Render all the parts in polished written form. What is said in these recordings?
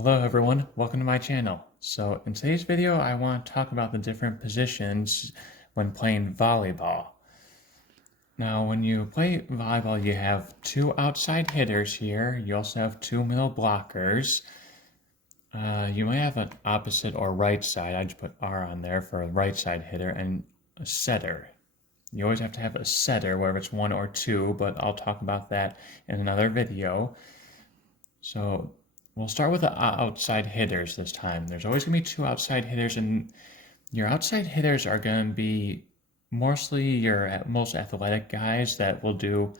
Hello everyone, welcome to my channel. So in today's video I want to talk about the different positions when playing volleyball. Now when you play volleyball you have two outside hitters here, you also have two middle blockers. You might have an opposite or right side, I just put R on there for a right side hitter, and a setter. You always have to have a setter, whether it's one or two, but I'll talk about that in another video. So we'll start with the outside hitters this time. There's always going to be two outside hitters, and your outside hitters are going to be mostly your most athletic guys that will do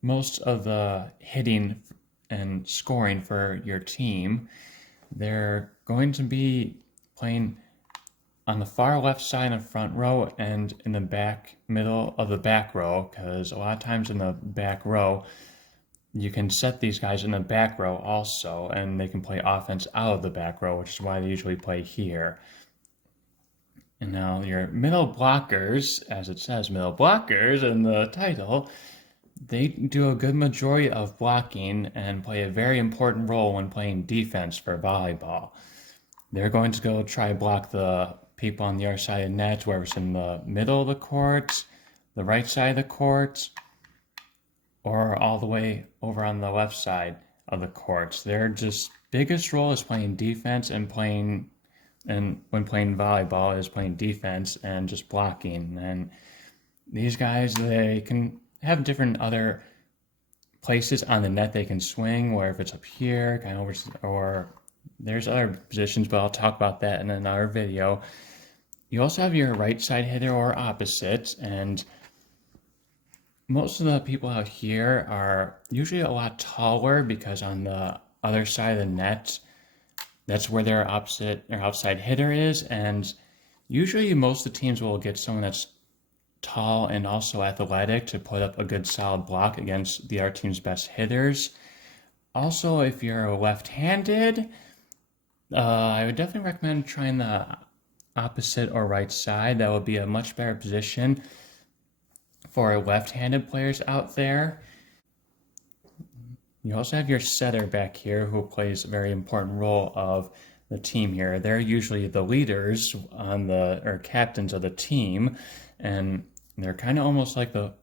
most of the hitting and scoring for your team. They're going to be playing on the far left side of the front row and in the back middle of the back row, because a lot of times in the back row you can set these guys in the back row also, and they can play offense out of the back row, which is why they usually play here. And now your middle blockers, as it says, middle blockers in the title, they do a good majority of blocking and play a very important role when playing defense for volleyball. They're going to go try to block the people on the other side of the net, whether it's in the middle of the court, the right side of the court, or all the way over on the left side of the courts. Their just biggest role is playing defense and when playing volleyball is playing defense and just blocking. And these guys, they can have different other places on the net they can swing, where if it's up here, kind of over, or there's other positions, but I'll talk about that in another video. You also have your right side hitter or opposite, and most of the people out here are usually a lot taller, because on the other side of the net, that's where their opposite or outside hitter is, and usually most of the teams will get someone that's tall and also athletic to put up a good solid block against the other team's best hitters. Also, if you're left-handed, I would definitely recommend trying the opposite or right side. That would be a much better position for left-handed players out there. You also have your setter back here, who plays a very important role of the team here. They're usually the leaders or captains of the team, and they're kind of almost like the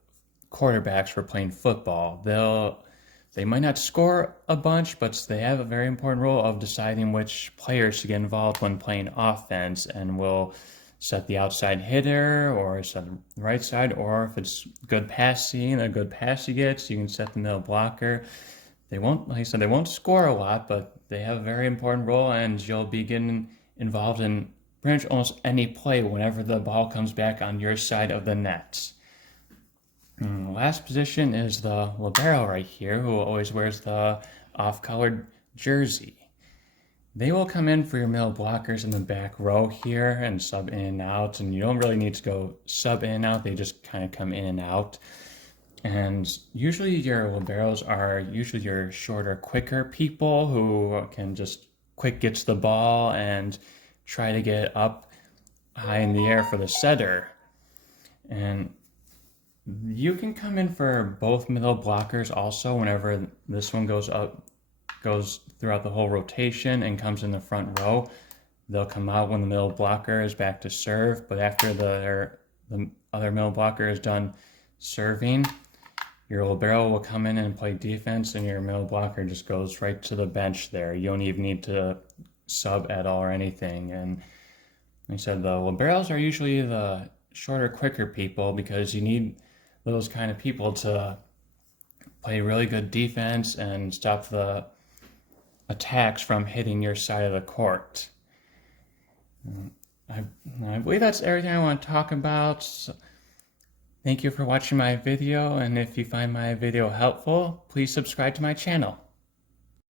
quarterbacks for playing football. They might not score a bunch, but they have a very important role of deciding which players to get involved when playing offense, and will set the outside hitter or set the right side, or if it's good passing, a good pass he gets, you can set the middle blocker. They won't, like I said, they won't score a lot, but they have a very important role, and you'll be getting involved in pretty much almost any play whenever the ball comes back on your side of the net. And the last position is the Libero right here, who always wears the off-colored jersey. They will come in for your middle blockers in the back row here and sub in and out, and you don't really need to go sub in and out, they just kind of come in and out. And usually your liberos are usually your shorter, quicker people who can just quick get to the ball and try to get up high in the air for the setter. And you can come in for both middle blockers also whenever this one goes throughout the whole rotation and comes in the front row. They'll come out when the middle blocker is back to serve, but after the other middle blocker is done serving, your libero will come in and play defense, and your middle blocker just goes right to the bench there. You don't even need to sub at all or anything. And like I said, the liberos are usually the shorter, quicker people, because you need those kind of people to play really good defense and stop the attacks from hitting your side of the court. I believe that's everything I want to talk about. So thank you for watching my video, and if you find my video helpful, please subscribe to my channel.